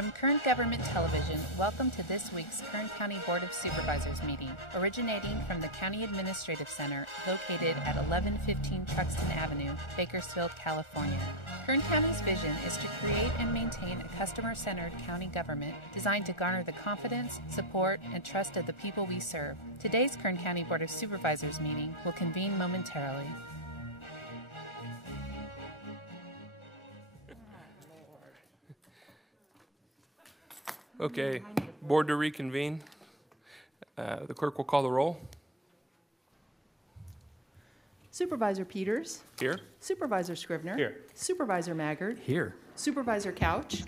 From Kern Government Television, welcome to this week's Kern County Board of Supervisors meeting, originating from the County Administrative Center located at 1115 Truxton Avenue, Bakersfield, California. Kern County's vision is to create and maintain a customer-centered county government designed to garner the confidence, support, and trust of the people we serve. Today's Kern County Board of Supervisors meeting will convene momentarily. Okay, board to reconvene. The clerk will call the roll. Supervisor Peters. Here. Supervisor Scrivener. Here. Supervisor Maggard. Here. Supervisor Couch.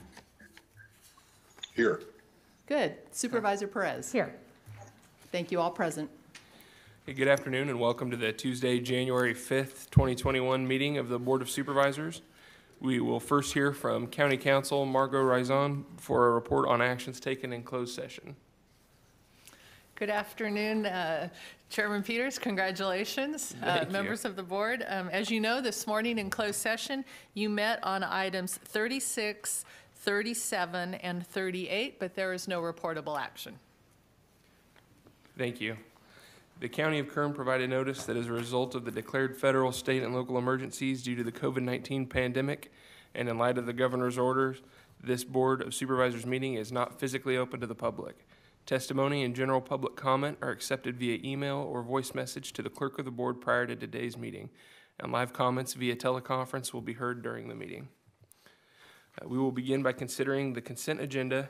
Here. Good. Supervisor Perez. Here. Thank you, all present. Hey, good afternoon and welcome to the Tuesday, January 5th, 2021 meeting of the Board of Supervisors. We will first hear from County Counsel Margot Raison for a report on actions taken in closed session. Good afternoon, Chairman Peters. Congratulations, members of the board. As you know, this morning in closed session, you met on items 36, 37, and 38, but there is no reportable action. Thank you. The County of Kern provided notice that as a result of the declared federal, state, and local emergencies due to the COVID-19 pandemic, and in light of the governor's orders, this Board of Supervisors meeting is not physically open to the public. Testimony and general public comment are accepted via email or voice message to the clerk of the board prior to today's meeting, and live comments via teleconference will be heard during the meeting. We will begin by considering the consent agenda.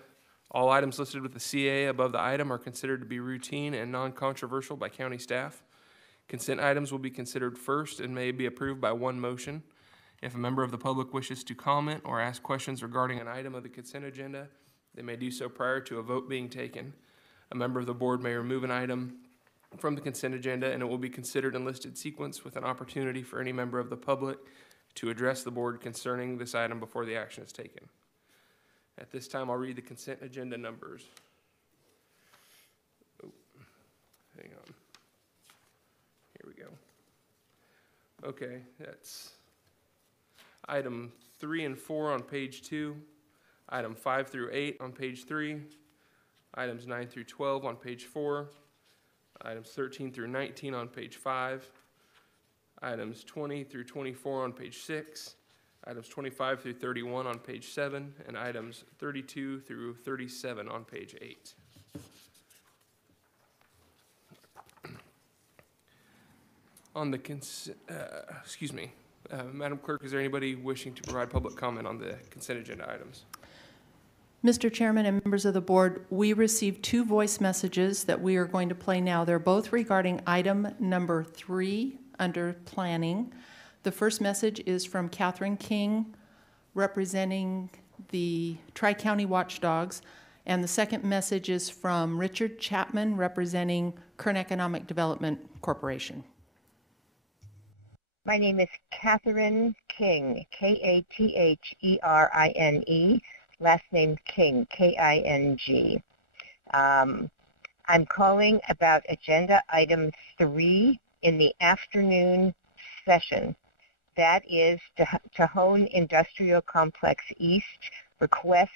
All items listed with the CA above the item are considered to be routine and non-controversial by county staff. Consent items will be considered first and may be approved by one motion. If a member of the public wishes to comment or ask questions regarding an item of the consent agenda, they may do so prior to a vote being taken. A member of the board may remove an item from the consent agenda and it will be considered in listed sequence with an opportunity for any member of the public to address the board concerning this item before the action is taken. At this time, I'll read the consent agenda numbers. Oh, hang on. Here we go. Okay, that's item 3 and 4 on page 2, item 5 through 8 on page 3, items 9 through 12 on page 4, items 13 through 19 on page 5, items 20 through 24 on page 6, items 25 through 31 on page 7, and items 32 through 37 on page 8. On the Madam Clerk, is there anybody wishing to provide public comment on the consent agenda items? Mr. Chairman and members of the board, we received 2 voice messages that we are going to play now. They're both regarding item number 3 under planning. The first message is from Catherine King, representing the Tri-County Watchdogs, and the second message is from Richard Chapman, representing Kern Economic Development Corporation. My name is Catherine King, K-A-T-H-E-R-I-N-E, last name King, K-I-N-G. I'm calling about agenda item 3 in the afternoon session. That is Tahone Industrial Complex East request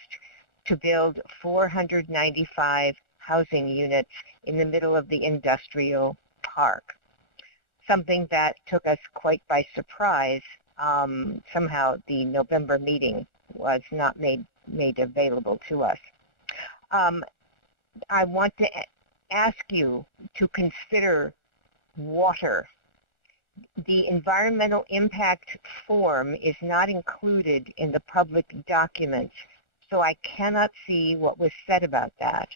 to build 495 housing units in the middle of the industrial park. Something that took us quite by surprise. Somehow the November meeting was not made available to us. I want to ask you to consider water. The environmental impact form is not included in the public documents, so I cannot see what was said about that.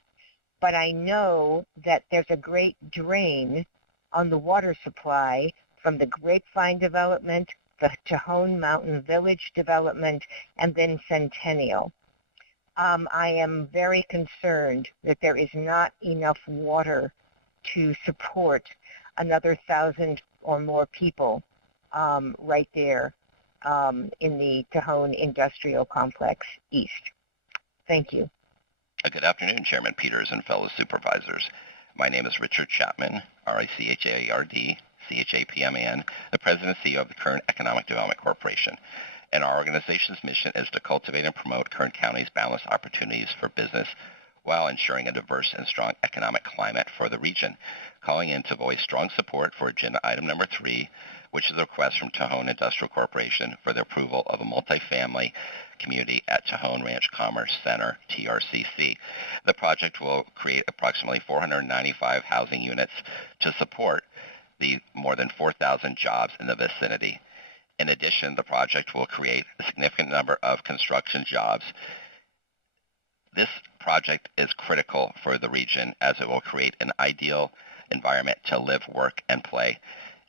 But I know that there's a great drain on the water supply from the Grapevine development, the Tahone Mountain Village development, and then Centennial. I am very concerned that there is not enough water to support another 1,000 or more people right there in the Tahone Industrial Complex East. Thank you. Good afternoon, Chairman Peters and fellow supervisors. My name is Richard Chapman, R-I-C-H-A-R-D, C-H-A-P-M-A-N, the President and CEO of the Kern Economic Development Corporation. And our organization's mission is to cultivate and promote Kern County's balanced opportunities for business while ensuring a diverse and strong economic climate for the region. Calling in to voice strong support for agenda item number 3, which is a request from Tejon Industrial Corporation for the approval of a multifamily community at Tejon Ranch Commerce Center, TRCC. The project will create approximately 495 housing units to support the more than 4,000 jobs in the vicinity. In addition, the project will create a significant number of construction jobs. This project is critical for the region as it will create an ideal environment to live, work, and play,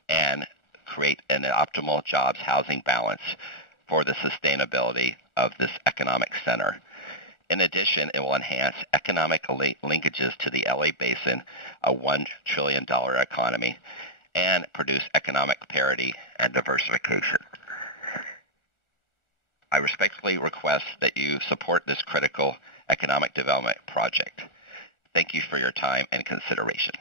and create an optimal jobs housing balance for the sustainability of this economic center. In addition, it will enhance economic linkages to the LA Basin, a $1 trillion economy, and produce economic parity and diversification. I respectfully request that you support this critical economic development project. Thank you for your time and consideration.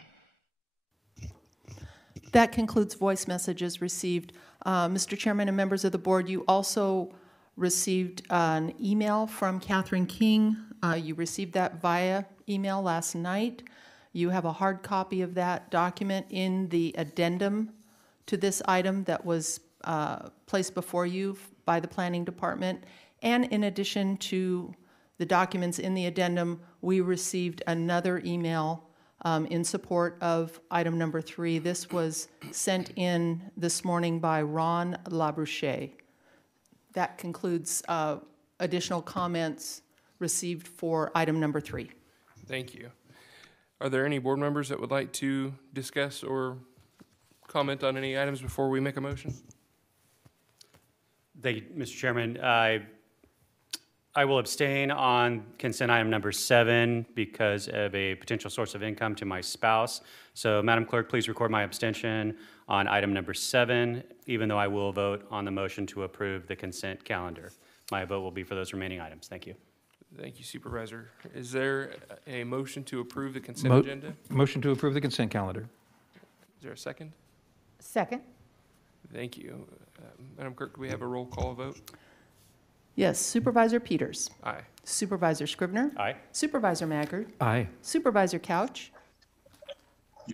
That concludes voice messages received. Mr. Chairman and members of the board, you also received an email from Catherine King. You received that via email last night. You have a hard copy of that document in the addendum to this item that was placed before you by the Planning Department. And in addition to the documents in the addendum, we received another email in support of item number 3. This was sent in this morning by Ron Labouche. That concludes additional comments received for item number 3. Thank you. Are there any board members that would like to discuss or comment on any items before we make a motion? Thank you, Mr. Chairman. I will abstain on consent item number 7 because of a potential source of income to my spouse. So, Madam Clerk, please record my abstention on item number 7, even though I will vote on the motion to approve the consent calendar. My vote will be for those remaining items. Thank you. Thank you, Supervisor. Is there a motion to approve the consent agenda? Motion to approve the consent calendar. Is there a second? Second. Thank you. Madam Clerk, do we have a roll call vote? Yes, Supervisor Peters. Aye. Supervisor Scribner. Aye. Supervisor Maggard. Aye. Supervisor Couch.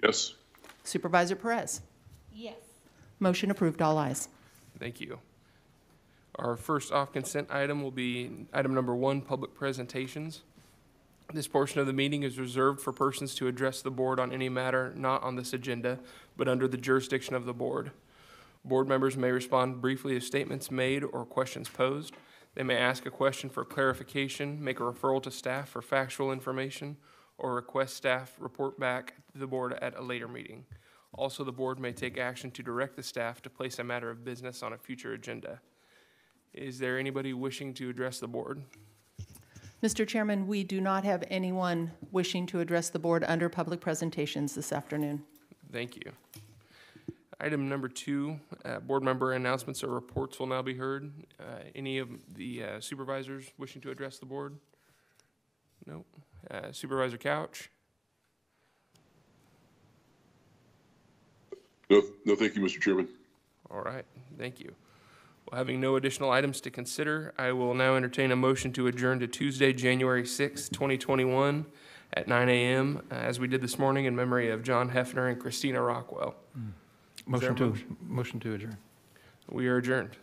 Yes. Supervisor Perez. Yes. Motion approved, all ayes. Thank you. Our first off consent item will be item number 1, public presentations. This portion of the meeting is reserved for persons to address the board on any matter not on this agenda, but under the jurisdiction of the board. Board members may respond briefly to statements made or questions posed. They may ask a question for clarification, make a referral to staff for factual information, or request staff report back to the board at a later meeting. Also, the board may take action to direct the staff to place a matter of business on a future agenda. Is there anybody wishing to address the board? Mr. Chairman, we do not have anyone wishing to address the board under public presentations this afternoon. Thank you. Item number 2, board member announcements or reports will now be heard. Any of the supervisors wishing to address the board? No. Supervisor Couch? No, thank you, Mr. Chairman. All right, thank you. Well, having no additional items to consider, I will now entertain a motion to adjourn to Tuesday, January 6, 2021 at 9 a.m., as we did this morning in memory of John Hefner and Christina Rockwell. Motion to adjourn. We are adjourned.